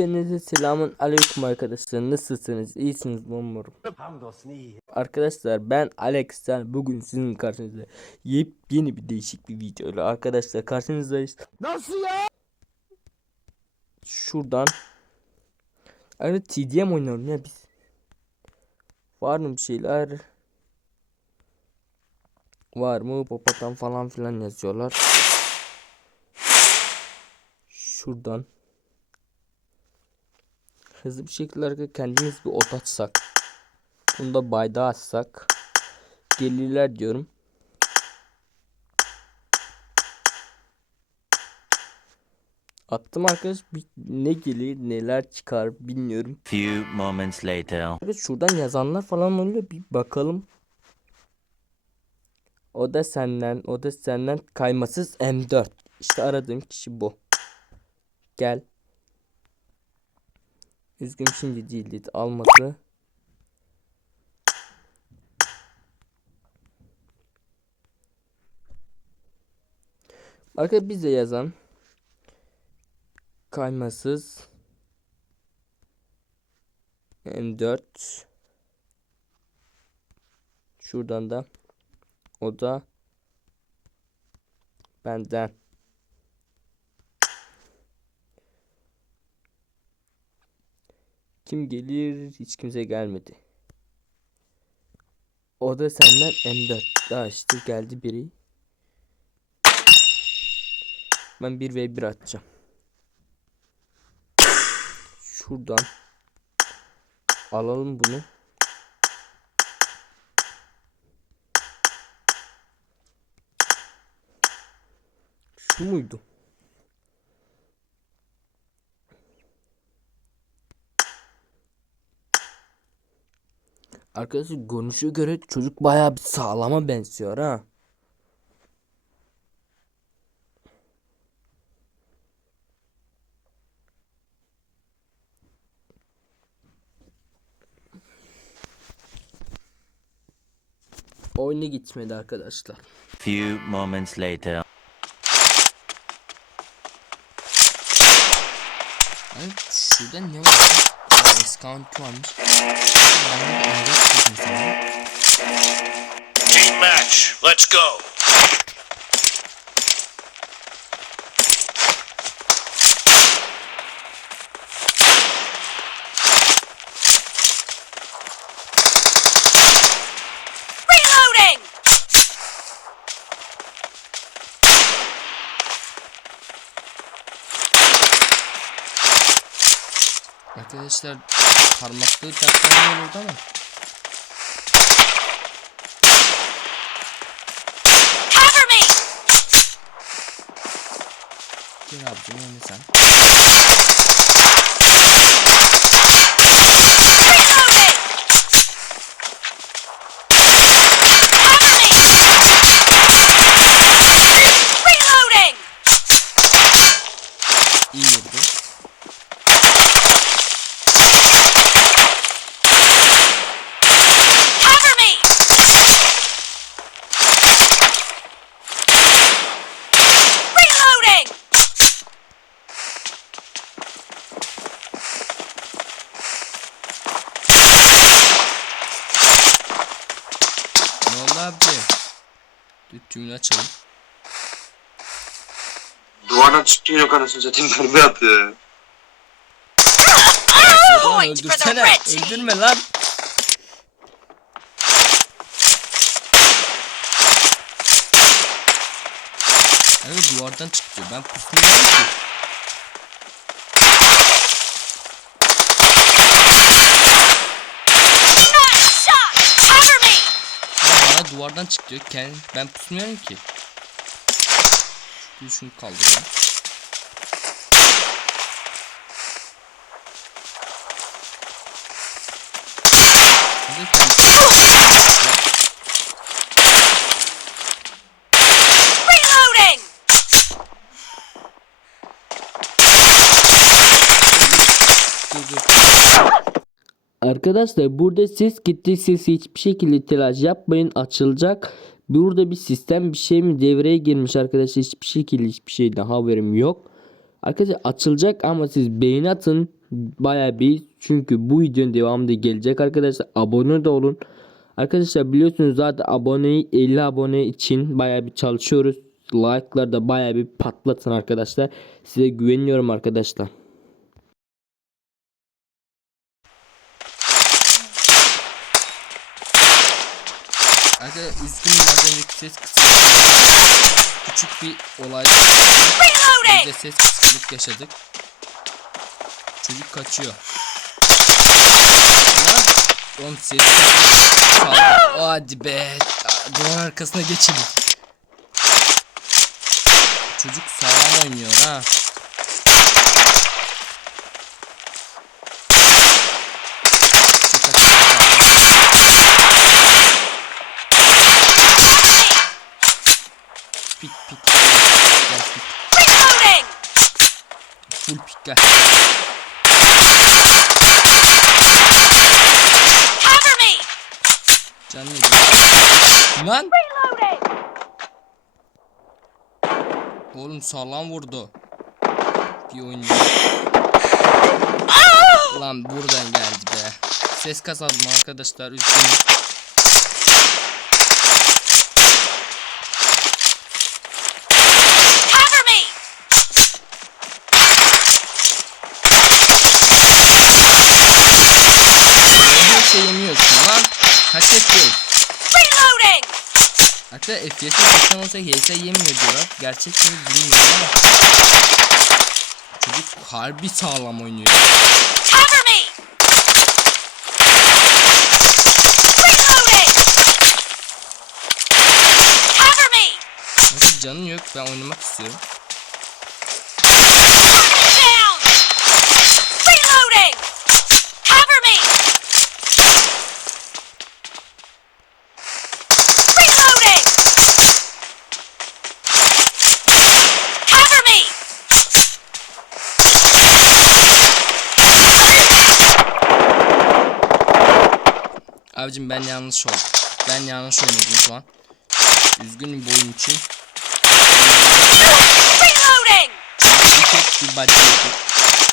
Hepinize selamun aleyküm arkadaşlar. Nasılsınız? İyisiniz umarım. Hamdolsun iyi. Arkadaşlar ben Alex'ten bugün sizin karşınızda yepyeni bir değişik bir videoyla arkadaşlar karşınızdayız. Nasıl ya? Şuradan Arada TDM oynuyorum ya biz. Var mı bir şeyler? Var mı? Popotan falan filan yazıyorlar. Şuradan hızlı bir şekilde kendimiz bir ot atsak. Bunu da bayda atsak. Gelirler diyorum. Attım arkadaş bir- ne gelir neler çıkar bilmiyorum. Few moments later. Arkadaş şuradan yazanlar falan oluyor bir bakalım. O da senden, o da senden kaymasız M4. İşte aradığım kişi bu. Gel. Üzgün şimdi değil almadı. Arkadaşlar bize yazan kaymasız M4 Şuradan da o da benden. Kim gelir? Hiç kimse gelmedi. O da senden M4. Daha işte geldi biri. Ben 1 ve 1 atacağım. Şuradan alalım bunu. Şu muydu? Arkadaşlar görünüşe göre çocuk bayağı bir sağlama benziyor ha. Oyuna gitmedi arkadaşlar. Few moments later. Evet şurada ne var? Aa, Escount varmış. Ben de M4 çekeyim sana. Team match. Let's go. Arkadaşlar parmaklığı takmam olurdu ama. Gel abicim önce sen. Reloading! Cover me! Reloading! İyi vurdu. Cover me! Reloading! Ne oldu abi? Dur cümle açalım. Duvardan çıktın yok anasını satayım mermi atıyor. ya. Lan for the öldürsene. Öldürme lan. Evet duvardan çıkıyor. Ben pusmuyorum ki. Nice shot! Cover me! Ya bana duvardan çık diyor. Kend- Ben pusmuyorum ki. Şunu, şunu kaldıralım. Reloading! Dur dur. Arkadaşlar burada ses gitti siz hiçbir şekilde telaş yapmayın açılacak. Burada bir sistem bir şey mi devreye girmiş arkadaşlar hiçbir şekilde hiçbir şeyden haberim yok. Arkadaşlar açılacak ama siz beğeni atın. Baya bir çünkü bu videonun devamında gelecek arkadaşlar. Abone de olun. Arkadaşlar biliyorsunuz zaten aboneyi 50 abone için baya bir çalışıyoruz. Like'lar da baya bir patlatın arkadaşlar. Size güveniyorum arkadaşlar üzgünüm az önceki ses. Küçük bir olay. Evde ses kısıklık yaşadık. Çocuk kaçıyor. Lan! Oğlum ses Hadi be. Duvar arkasına geçelim. Çocuk sağlam oynuyor ha. Çocuk kaçıyor. Pik pik. Gel pik. Full pik gel. Cover me! Canlı yedi. Lan! Oğlum sağlam vurdu. Bir oyun. Lan buradan geldi be. Ses kasalım arkadaşlar üzgünüm. Cover me! Her şey yemiyorsun lan. Kaç FPS? Reloading! Hatta FPS'e baksan olsa HS yemiyor diyorlar. Gerçek mi bilmiyorum ama. Çocuk harbi sağlam oynuyor. Cover me! Reloading! Cover me! Nasıl canın yok ben oynamak istiyorum. Down! Reloading! Cover me! Reloading! Cover me! Abicim ben yanlış oldum. Ben yanlış oynadım şu an. Üzgünüm bu oyun için. Bir body yedi.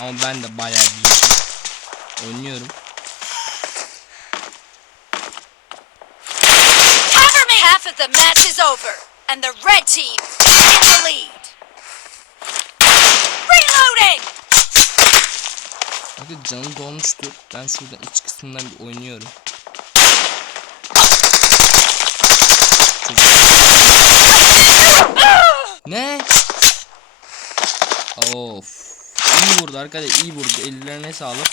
Ama ben de bayağı bir. Oynuyorum. Cover me! Half of the match is over, and the red team is in the lead. Reloading! Bakın canım dolmuştu. Ben şuradan iç kısmından bir oynuyorum. Ne? Of. İyi vurdu arkadaşlar iyi vurdu. Ellerine sağlık.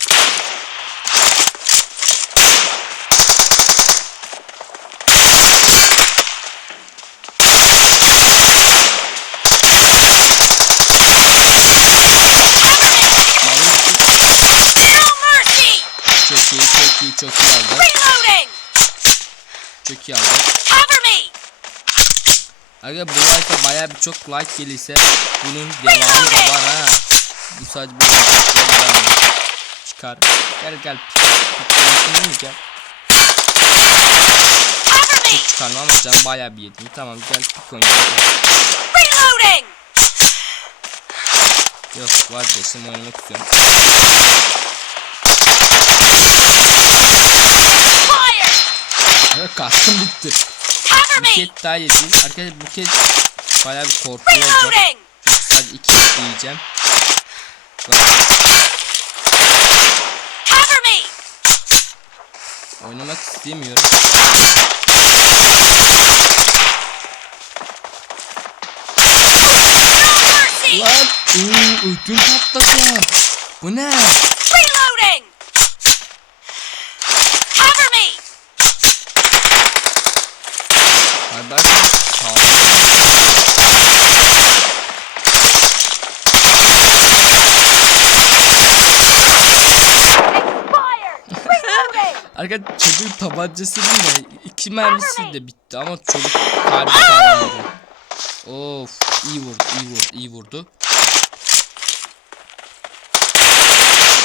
Çok iyi çok iyi çok iyi aldı. Çok iyi aldı. Arkadaşlar bu like'a baya bir çok like gelirse bunun devamı da var ha. Bu sadece bir çıkar. Gel gel. Mi gel? Çok çıkarma ama can baya bir yedim. Tamam gel pik oynayalım. Reloading! Yok vazgeçtim oynamak istiyorum. Fire! Evet kaskım bitti. Buket daha yedi. Arkadaşlar buket baya bir korkulu olacak. Sadece iki me! oynamak istemiyorum. Lan! Uuu ödüm patladı. Bu ne? Reloading! Cover me! Ay ben sağ ol. Fire! Arkadaşlar çocuğun tabancasının da iki mermisi de bitti ama çocuk harbi vurdu. Of iyi vurdu iyi vurdu iyi vurdu.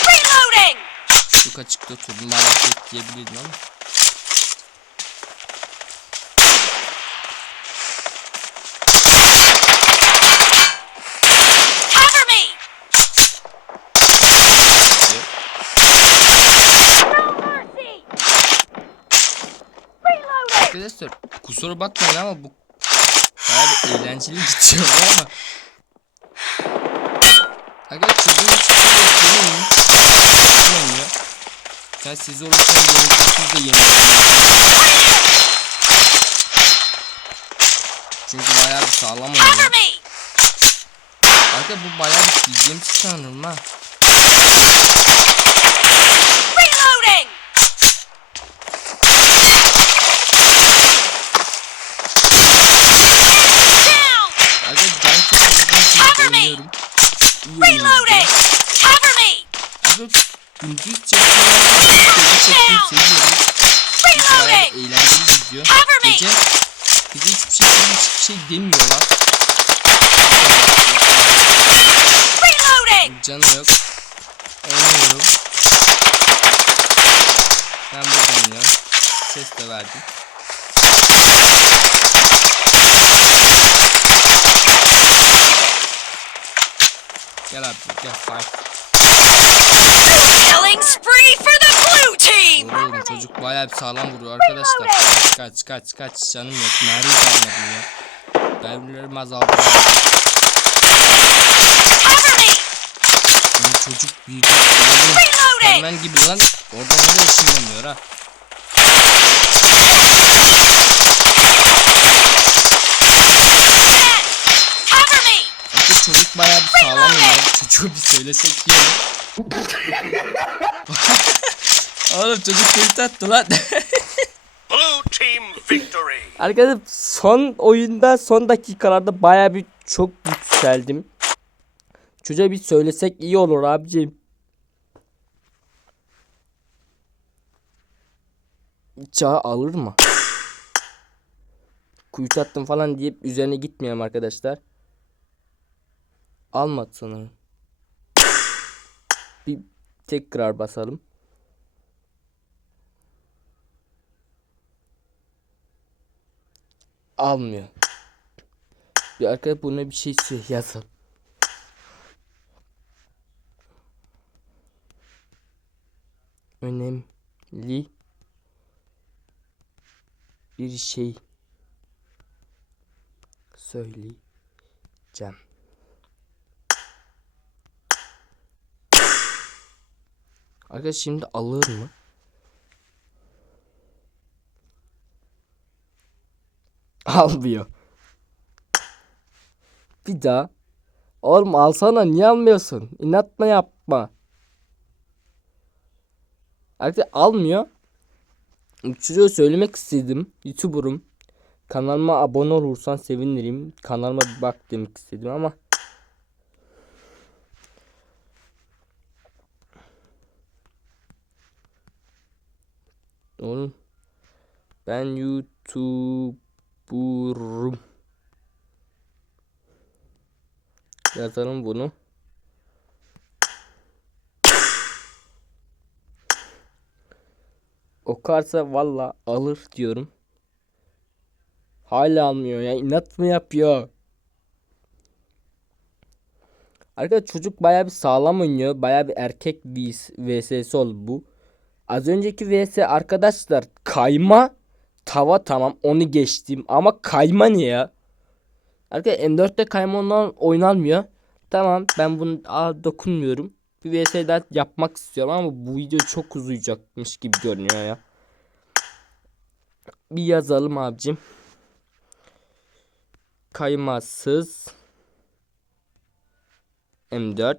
Reloading! Çok açıkta oturdum maalesef diyebilirdim ama. Cover me! Arkadaşlar kusura bakmayın ama bu bayağı eğlenceli gidiyor ama. Arkadaşlar çocuğun hiçbir şey yok. Olmuyor. Sen siz olursan yenilirsiniz de yenilirsiniz. Çünkü bayağı bir sağlam oluyor. Arkadaşlar bu bayağı bir bildiğim sanırım ha. Reloading! Down! Arkadaşlar can çekmeden şimdi Cover me! oynuyorum. İyi oynuyorum. Reloading! Cover me! Arkadaşlar gündüz çekmeyi gece çekmeyi seviyorum. Çünkü bayağı Reloading! bir eğlenceli gidiyor. Cover me! Gece gece hiçbir şey hiçbir şey demiyorlar. Canı yok. Oynuyorum. Ben burada oynuyorum. Ses de verdim. Gel abi gel fight. Killing spree for the blue team! Oğlum çocuk bayağı bir sağlam vuruyor arkadaşlar. Kaç kaç kaç canım yok. Mermi de almadım ya. Mermilerim azaldı. Benim çocuk büyük. Hemen gibi lan. Orada böyle ışınlanıyor ha. Çocuk bayağı bir sağlam ya. Çocuğu bir söylesek olur. Oğlum çocuk kuyut attı lan. Blue team victory. Arkadaşlar son oyunda son dakikalarda bayağı bir çok yükseldim. Çocuğa bir söylesek iyi olur abicim. Çağ alır mı? Kuyuç attım falan deyip üzerine gitmeyelim arkadaşlar. Almadı sanırım. Bir tekrar basalım. Almıyor. Bir arkadaş buna bir şey yazın. Önemli bir şey söyleyeceğim. Arkadaş şimdi alır mı? Almıyor. Bir daha. Oğlum alsana niye almıyorsun? İnatma yapma. Artık almıyor. Çocuğa söylemek istedim. Youtuber'ım. Kanalıma abone olursan sevinirim. Kanalıma bir bak demek istedim ama. Oğlum. Ben YouTuber'ım. Yazalım bunu. Okarsa valla alır diyorum. Hala almıyor ya. inat mı yapıyor? Arkadaşlar çocuk baya bir sağlam oynuyor. Baya bir erkek vs vs oldu bu. Az önceki vs arkadaşlar kayma tava tamam onu geçtim ama kayma ne ya? Arkadaşlar M4'te kayma ondan oynanmıyor. Tamam ben bunu aa, dokunmuyorum. Bir vs yapmak istiyorum ama bu video çok uzayacakmış gibi görünüyor ya. Bir yazalım abicim. Kaymasız M4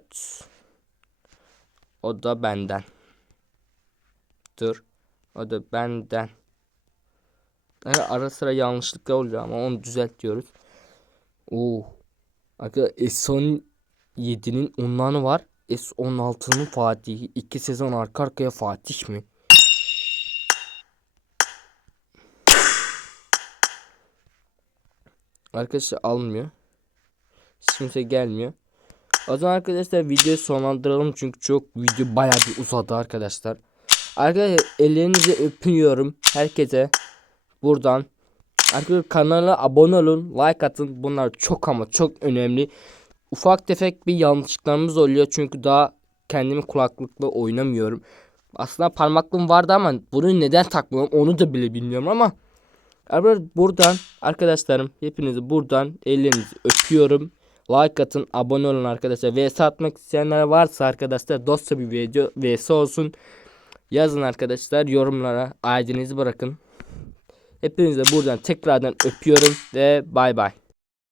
O da benden. Dur. O da benden. Yani ara sıra yanlışlıklar oluyor ama onu düzeltiyoruz. Oo. Arkadaşlar S17'nin unvanı var. S16'nın Fatih'i. iki sezon arka arkaya Fatih mi? Arkadaşlar almıyor. Hiç kimse gelmiyor. O zaman arkadaşlar videoyu sonlandıralım çünkü çok video bayağı bir uzadı arkadaşlar. Arkadaşlar ellerinizi öpüyorum herkese buradan. Arkadaşlar kanala abone olun, like atın. Bunlar çok ama çok önemli. Ufak tefek bir yanlışlıklarımız oluyor çünkü daha kendimi kulaklıkla oynamıyorum. Aslında parmaklığım vardı ama bunu neden takmıyorum onu da bile bilmiyorum ama buradan arkadaşlarım hepinizi buradan ellerinizi öpüyorum. Like atın, abone olun arkadaşlar. VS atmak isteyenler varsa arkadaşlar dosya bir video VS olsun. Yazın arkadaşlar yorumlara ID'nizi bırakın. Hepinize buradan tekrardan öpüyorum ve bay bay.